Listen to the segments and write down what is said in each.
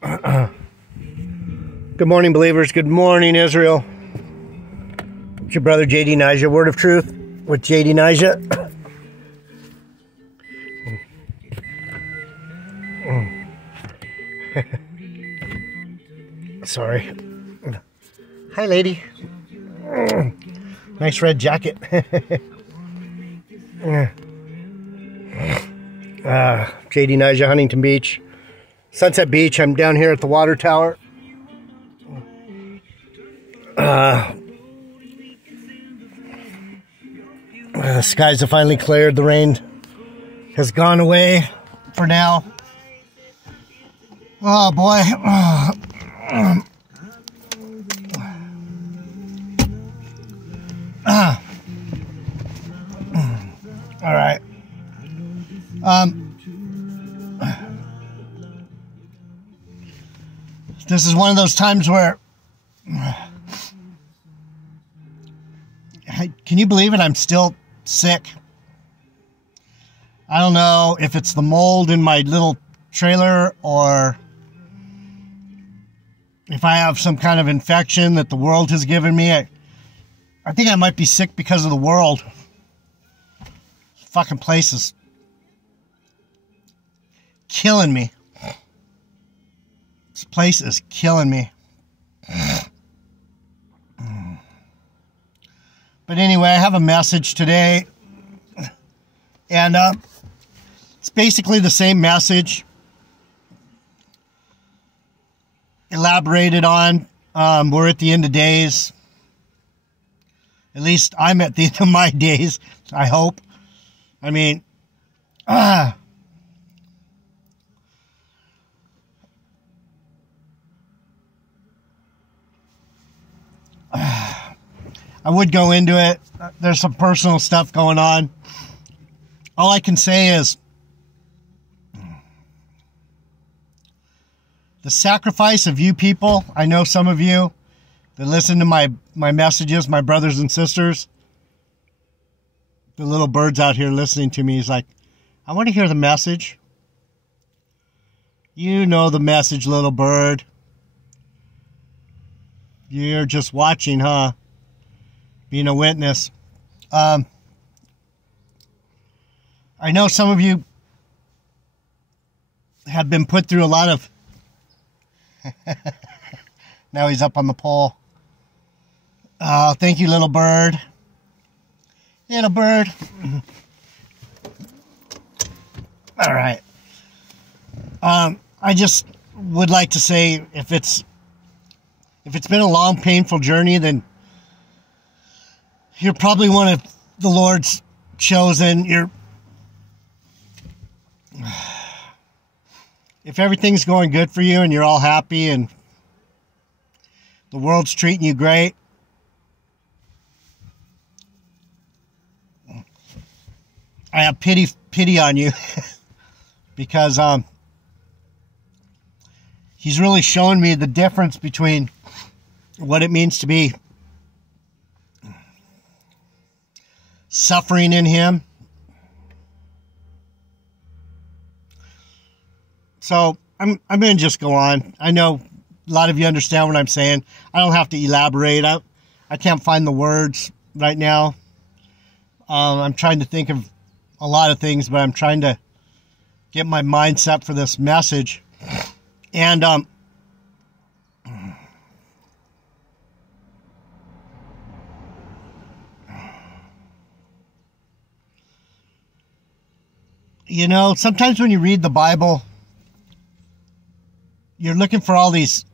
Good morning, believers. Good morning, Israel. It's your brother, J.D. Nija, Word of Truth with J.D. Nija. Sorry. Hi, lady. Nice red jacket. J.D. Nija, Huntington Beach. Sunset Beach. I'm down here at the water tower. The skies have finally cleared. The rain has gone away for now. Oh boy. All right. This is one of those times where, can you believe it? I'm still sick. I don't know if it's the mold in my little trailer or if I have some kind of infection that the world has given me. I think I might be sick because of the world. Fucking place is killing me. This place is killing me. But anyway, I have a message today. And it's basically the same message. Elaborated on. We're at the end of days. At least I'm at the end of my days, I hope. I mean, I would go into it. There's some personal stuff going on. All I can say is the sacrifice of you people. I know some of you that listen to my messages, my brothers and sisters. The little bird's out here listening to me. He's like, I want to hear the message. You know the message, little bird. You're just watching, huh? Being a witness. I know some of you have been put through a lot of... Now he's up on the pole. Oh, thank you, little bird. Little bird. All right. I just would like to say, if it's been a long, painful journey, then you're probably one of the Lord's chosen. If everything's going good for you and you're all happy and the world's treating you great, I have pity on you because he's really showing me the difference between what it means to be suffering in him. So I'm going to just go on. I know a lot of you understand what I'm saying. I don't have to elaborate. I can't find the words right now. I'm trying to think of a lot of things, but I'm trying to get my mindset for this message. And you know, sometimes when you read the Bible, you're looking for all these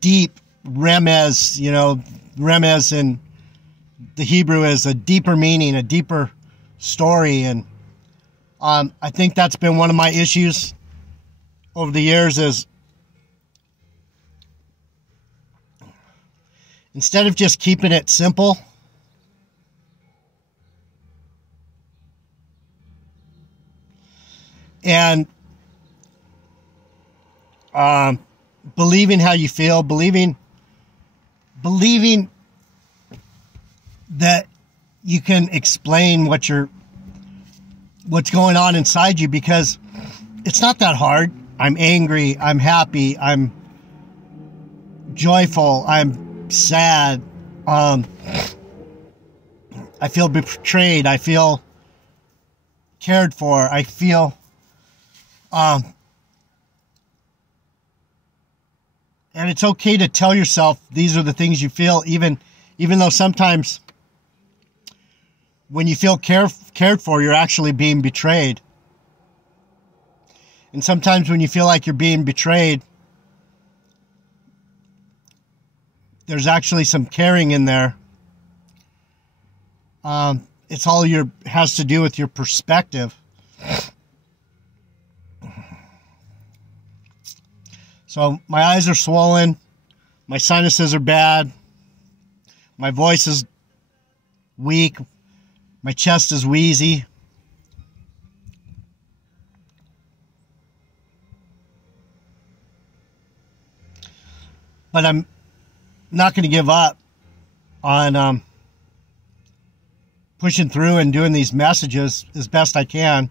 deep remez, you know, remez in the Hebrew is a deeper meaning, a deeper story. And I think that's been one of my issues over the years is instead of just keeping it simple, and believing how you feel, believing that you can explain what's going on inside you, because it's not that hard. I'm angry. I'm happy. I'm joyful. I'm sad. I feel betrayed. I feel cared for. I feel and it's okay to tell yourself these are the things you feel, even though sometimes when you feel cared for, you're actually being betrayed. And sometimes when you feel like you're being betrayed, there's actually some caring in there. It's all has to do with your perspective. So my eyes are swollen. My sinuses are bad. My voice is weak. My chest is wheezy. But I'm not going to give up on pushing through and doing these messages as best I can.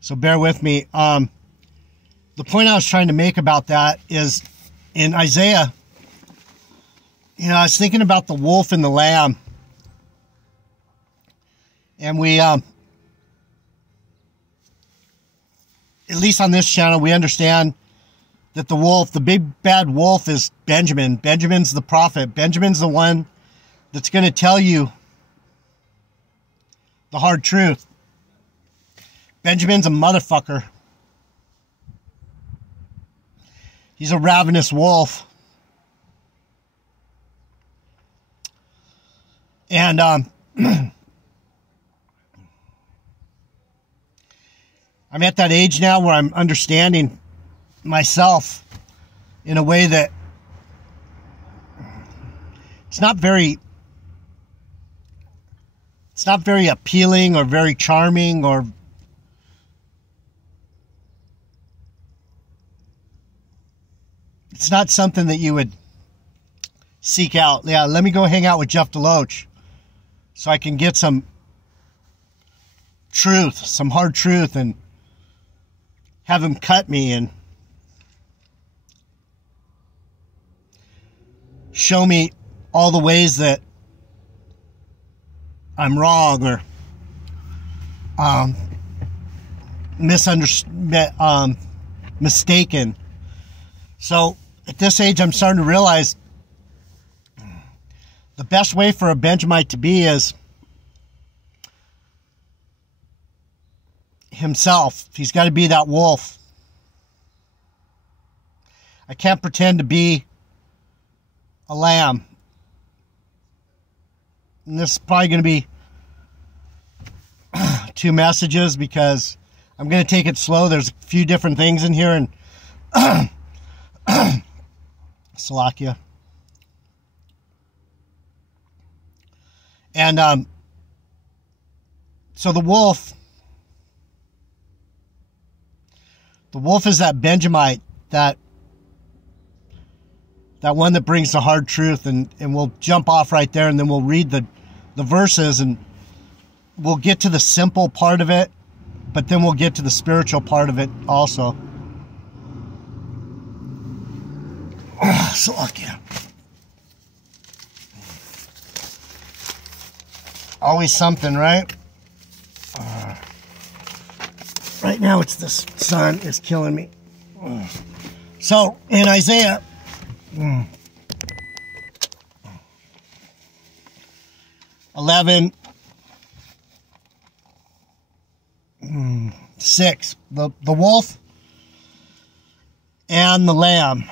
So bear with me. The point I was trying to make about that is in Isaiah, I was thinking about the wolf and the lamb. And we, at least on this channel, we understand that the wolf, the big bad wolf, is Benjamin. Benjamin's the prophet. Benjamin's the one that's going to tell you the hard truth. Benjamin's a motherfucker. He's a ravenous wolf. And I'm at that age now where I'm understanding myself in a way that it's not very appealing or very charming, or it's not something that you would seek out. Yeah, let me go hang out with Jeff DeLoach so I can get some truth, some hard truth, and have him cut me and show me all the ways that I'm wrong or mistaken. So at this age, I'm starting to realize the best way for a Benjamite to be is himself. He's got to be that wolf. I can't pretend to be a lamb. And this is probably going to be 2 messages because I'm going to take it slow. There's a few different things in here, and Salakia. And so the wolf is that Benjamite, that one that brings the hard truth, and we'll jump off right there, and then we'll read the verses, and we'll get to the simple part of it, but then we'll get to the spiritual part of it also. Salakia. Always something, right? Right now it's the sun is killing me. So in Isaiah 11, 6, the wolf and the lamb.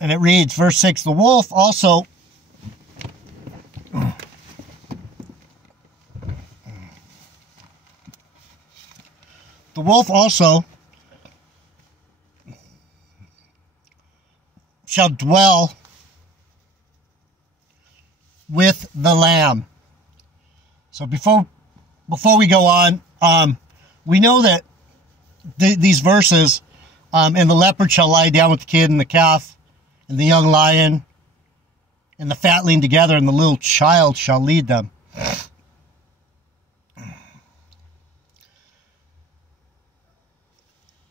And it reads, verse 6, the wolf also shall dwell with the lamb. So before we go on, we know that these verses, and the leopard shall lie down with the kid and the calf, and the young lion and the fatling together, and the little child shall lead them.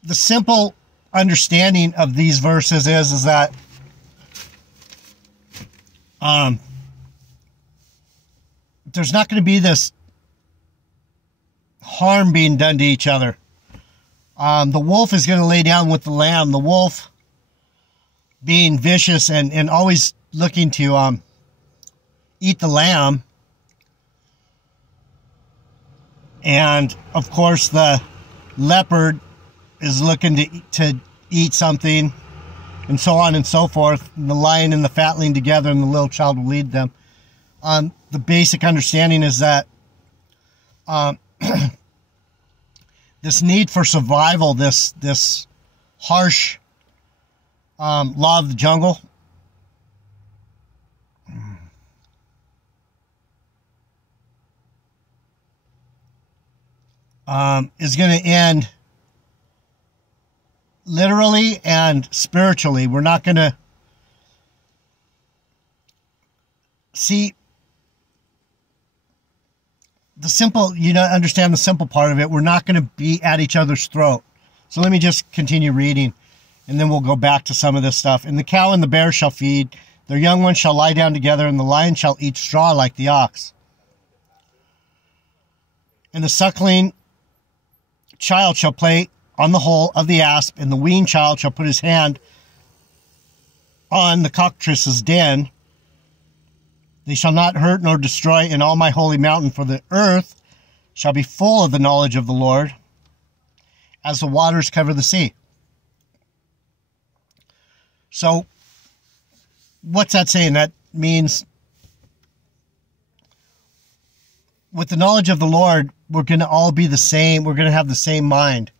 the simple understanding of these verses is that there's not going to be this harm being done to each other. The wolf is going to lay down with the lamb. The wolf being vicious and always looking to eat the lamb. And, of course, the leopard is looking to eat something, and so on and so forth. And the lion and the fatling together, and the little child will lead them. The basic understanding is that this need for survival, this harsh law of the jungle, is going to end literally and spiritually. We're not going to see the simple, understand the simple part of it. We're not going to be at each other's throat. So let me just continue reading, and then we'll go back to some of this stuff. And the cow and the bear shall feed, their young ones shall lie down together, and the lion shall eat straw like the ox. And the suckling child shall play on the hole of the asp, and the weaned child shall put his hand on the cockatrice's den. They shall not hurt nor destroy in all my holy mountain, for the earth shall be full of the knowledge of the Lord, as the waters cover the sea. So, what's that saying? That means with the knowledge of the Lord, we're going to all be the same. We're going to have the same mind.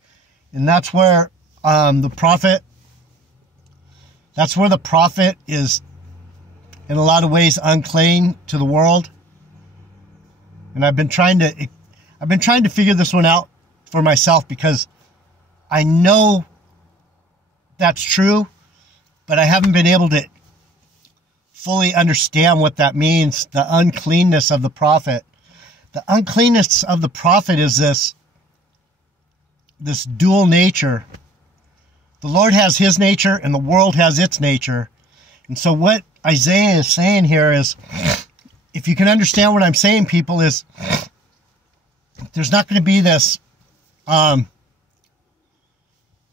And that's where the prophet is in a lot of ways unclean to the world. And I've been trying to figure this one out for myself, because I know that's true, but I haven't been able to fully understand what that means, the uncleanness of the prophet. The uncleanness of the prophet is this dual nature. The Lord has his nature and the world has its nature. And so what Isaiah is saying here is, if you can understand what I'm saying, people, is there's not going to be this, the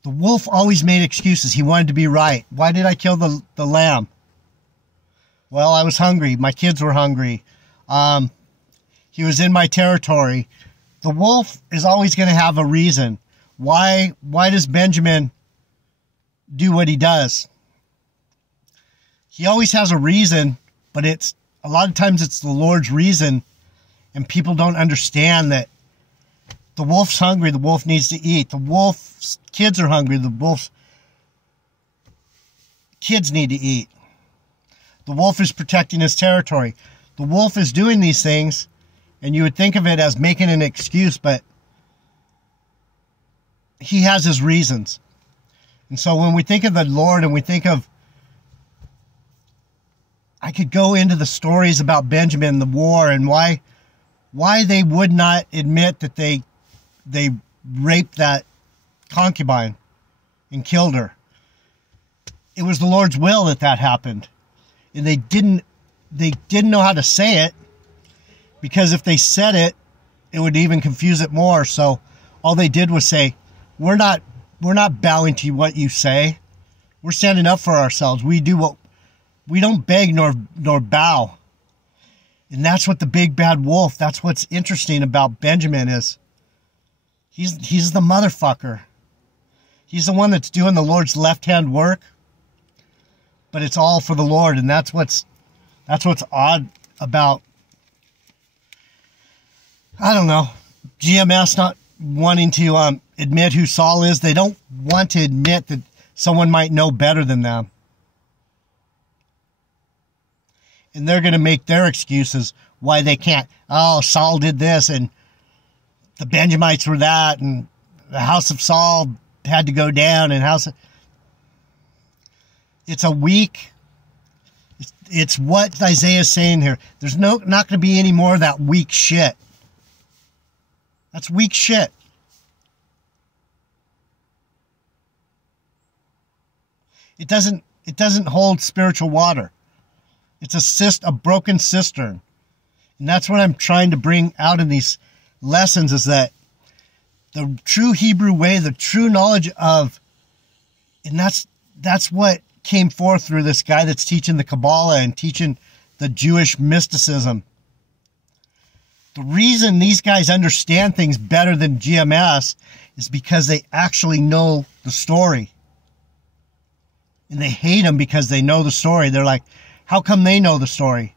wolf always made excuses. He wanted to be right. Why did I kill the lamb? Well, I was hungry. My kids were hungry. He was in my territory. The wolf is always going to have a reason. Why does Benjamin do what he does? He always has a reason, but a lot of times it's the Lord's reason, and people don't understand that the wolf's hungry, the wolf needs to eat. The wolf's kids are hungry, the wolf's kids need to eat. The wolf is protecting his territory. The wolf is doing these things, and you would think of it as making an excuse, but he has his reasons. And so when we think of the Lord, and we think of, I could go into the stories about Benjamin, the war, and why they would not admit that they raped that concubine and killed her. It was the Lord's will that happened. And they didn't know how to say it, because if they said it, it would even confuse it more. So all they did was say, we're not bowing to what you say. We're standing up for ourselves. We don't beg nor bow. And that's what the big bad wolf, that's what's interesting about Benjamin, is he's the motherfucker. He's the one that's doing the Lord's left-hand work, but it's all for the Lord. And that's what's odd about, I don't know, GMS not wanting to admit who Saul is. They don't want to admit that someone might know better than them. And they're going to make their excuses why they can't. Oh, Saul did this, and the Benjamites were that, and the house of Saul had to go down, and it's a weak, it's what Isaiah is saying here. There's not going to be any more of that weak shit. That's weak shit. It doesn't hold spiritual water. It's a broken cistern. And that's what I'm trying to bring out in these lessons, is that the true Hebrew way, the true knowledge of, and that's what came forth through this guy that's teaching the Kabbalah and teaching the Jewish mysticism. The reason these guys understand things better than GMS is because they actually know the story. And they hate them because they know the story. They're like, how come they know the story?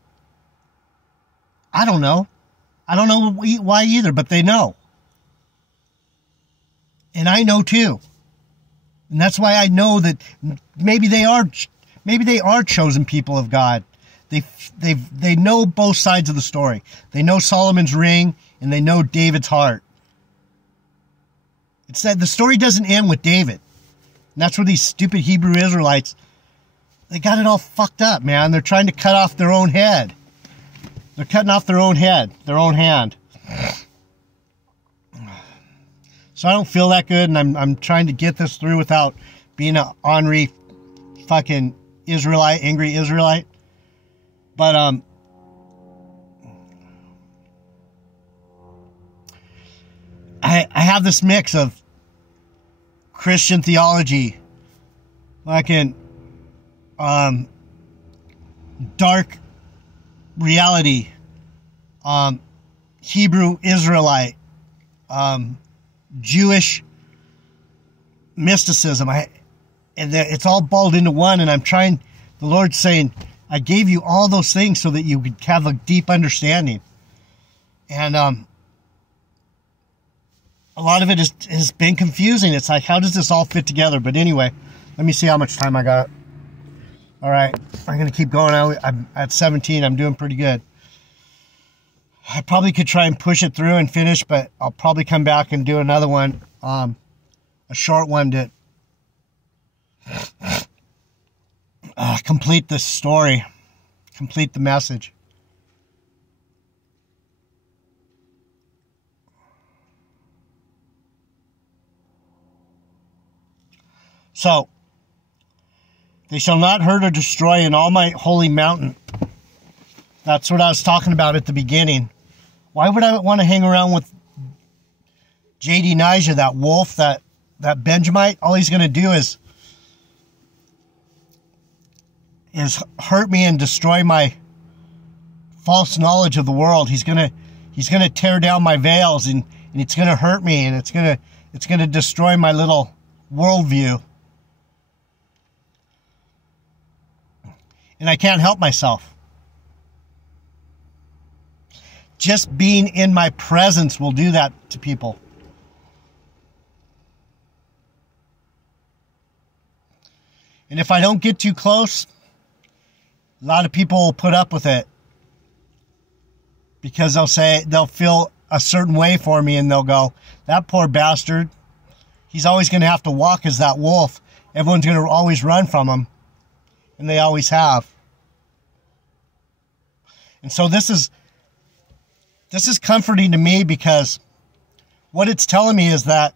I don't know. I don't know why either, but they know. And I know too. And that's why I know that maybe they are chosen people of God. They know both sides of the story. They know Solomon's ring and they know David's heart. It's that the story doesn't end with David. And that's where these stupid Hebrew Israelites, they got it all fucked up, man. They're trying to cut off their own head. They're cutting off their own head, their own hand. So I don't feel that good, and I'm trying to get this through without being an ornery fucking Israelite, angry Israelite. But I have this mix of Christian theology, fucking dark reality, Hebrew Israelite, Jewish mysticism. It's all balled into one, and I'm trying, the Lord's saying, I gave you all those things so that you could have a deep understanding. And a lot of it has been confusing. It's like, how does this all fit together? But anyway, let me see how much time I got. All right, I'm going to keep going. I'm at 17. I'm doing pretty good. I probably could try and push it through and finish, but I'll probably come back and do another one, a short one to complete the story, complete the message. So, they shall not hurt or destroy in all my holy mountain. That's what I was talking about at the beginning. Why would I want to hang around with J.D. Nijah, that wolf, that Benjamite? All he's going to do is hurt me and destroy my false knowledge of the world. He's going to tear down my veils, and it's going to hurt me, and it's going to destroy my little worldview. And I can't help myself. Just being in my presence will do that to people. And if I don't get too close, a lot of people will put up with it. Because they'll feel a certain way for me, and they'll go, that poor bastard, he's always going to have to walk as that wolf. Everyone's going to always run from him. And they always have. And so this is comforting to me, because what it's telling me is that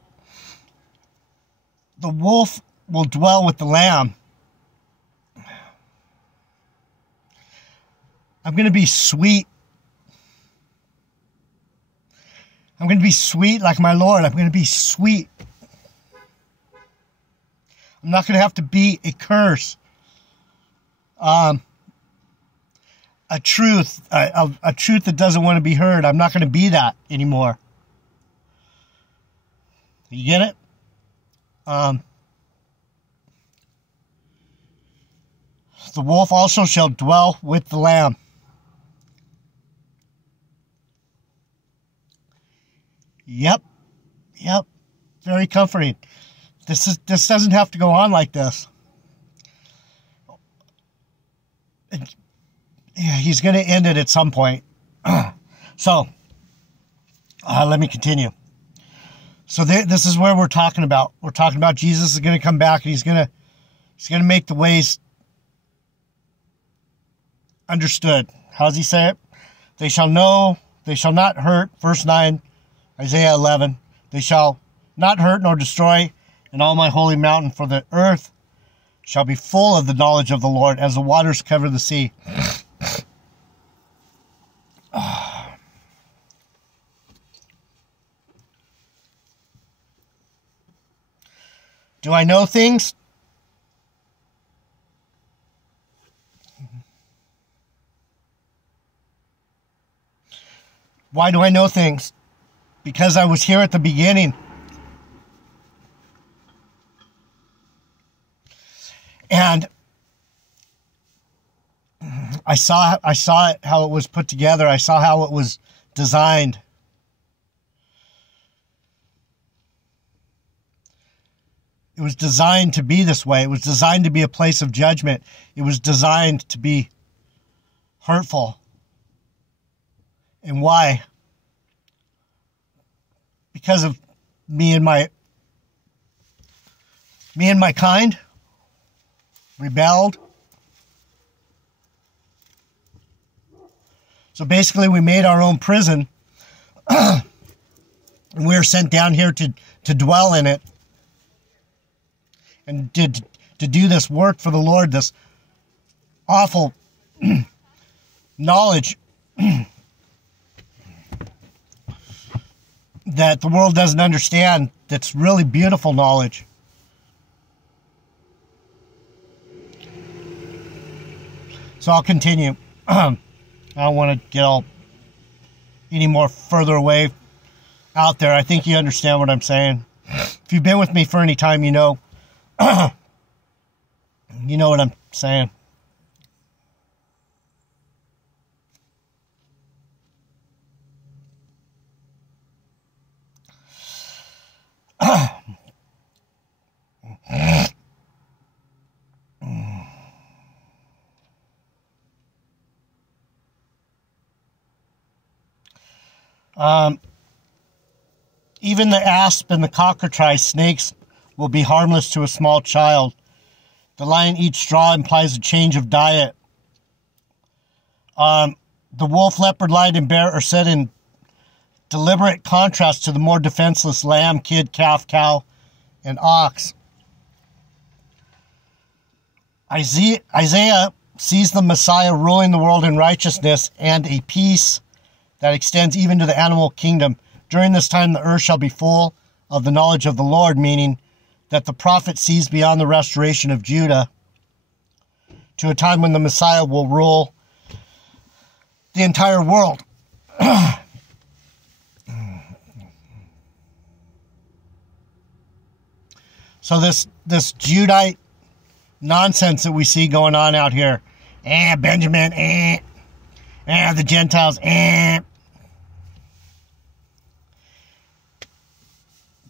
the wolf will dwell with the lamb. I'm going to be sweet. I'm going to be sweet like my Lord. I'm going to be sweet. I'm not going to have to be a curse. A truth that doesn't want to be heard. I'm not going to be that anymore. You get it? The wolf also shall dwell with the lamb. Yep. Very comforting. This doesn't have to go on like this. Yeah, he's going to end it at some point. So, let me continue. So this is where we're talking about. We're talking about Jesus is going to come back, and he's going to make the ways understood. How does he say it? They shall not hurt. Verse 9, Isaiah 11. They shall not hurt nor destroy in all my holy mountain, for the earth shall be full of the knowledge of the Lord as the waters cover the sea. Do I know things? Why do I know things? Because I was here at the beginning. And I saw it, how it was put together. I saw how it was designed. It was designed to be this way. It was designed to be a place of judgment. It was designed to be hurtful. And why? Because of me and my kind rebelled. So basically we made our own prison and we were sent down here to dwell in it and to do this work for the Lord, this awful knowledge that the world doesn't understand. That's really beautiful knowledge. So I'll continue. I don't want to get any more further away out there. I think you understand what I'm saying. If you've been with me for any time, you know you know what I'm saying. Even the asp and the cockatrice snakes will be harmless to a small child. The lion eats straw implies a change of diet. The wolf, leopard, lion, and bear are set in deliberate contrast to the more defenseless lamb, kid, calf, cow, and ox. Isaiah sees the Messiah ruling the world in righteousness and a peace that extends even to the animal kingdom. During this time, the earth shall be full of the knowledge of the Lord, meaning that the prophet sees beyond the restoration of Judah to a time when the Messiah will rule the entire world. So this Judite nonsense that we see going on out here, Benjamin, the Gentiles,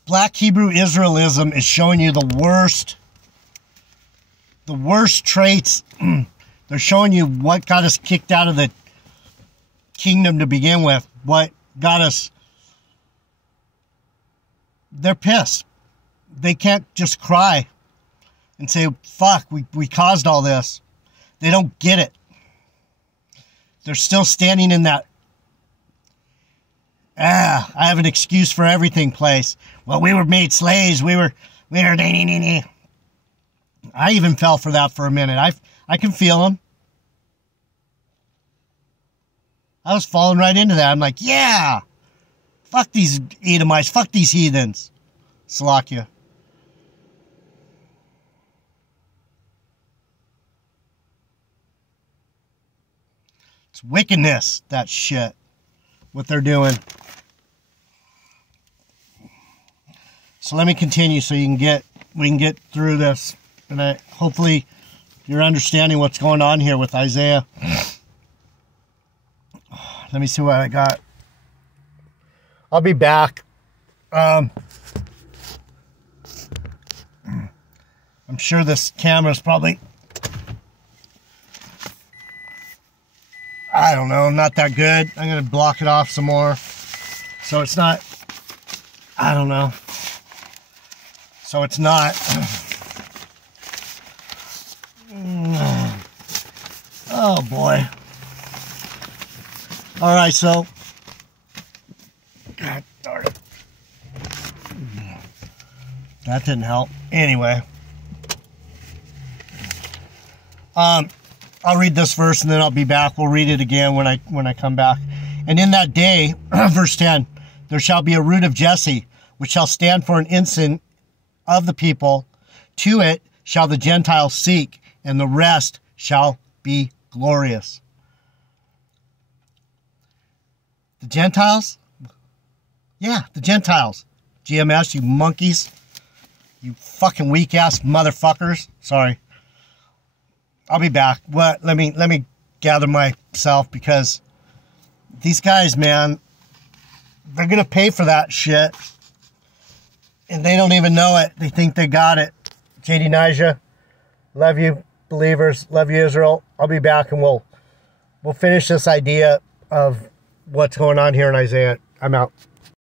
Black Hebrew Israelism is showing you the worst traits. They're showing you what got us kicked out of the kingdom to begin with. What got us. They're pissed. They can't just cry and say, fuck, we caused all this. They don't get it. They're still standing in that, I have an excuse for everything place. Well, we were made slaves. We were. I even fell for that for a minute. I can feel them. I was falling right into that. I'm like, yeah, fuck these Edomites. Fuck these heathens. Salakia. It's wickedness, that shit. What they're doing. So let me continue so we can get through this. And hopefully you're understanding what's going on here with Isaiah. Let me see what I got. I'll be back. I'm sure this camera's probably, I don't know, not that good. I'm going to block it off some more. So it's not, I don't know. So it's not. Oh boy. All right, so. God darn it. That didn't help. Anyway. I'll read this verse and then I'll be back. We'll read it again when I come back. And in that day, verse 10, there shall be a root of Jesse, which shall stand for an ensign of the people. To it shall the Gentiles seek, and the rest shall be glorious. The Gentiles? Yeah, the Gentiles. GMS, you monkeys. You fucking weak-ass motherfuckers. Sorry. I'll be back. What? Let me gather myself, because these guys, man, they're going to pay for that shit. And they don't even know it. They think they got it. JD Nija, love you, believers. Love you, Israel. I'll be back and we'll finish this idea of what's going on here in Isaiah. I'm out.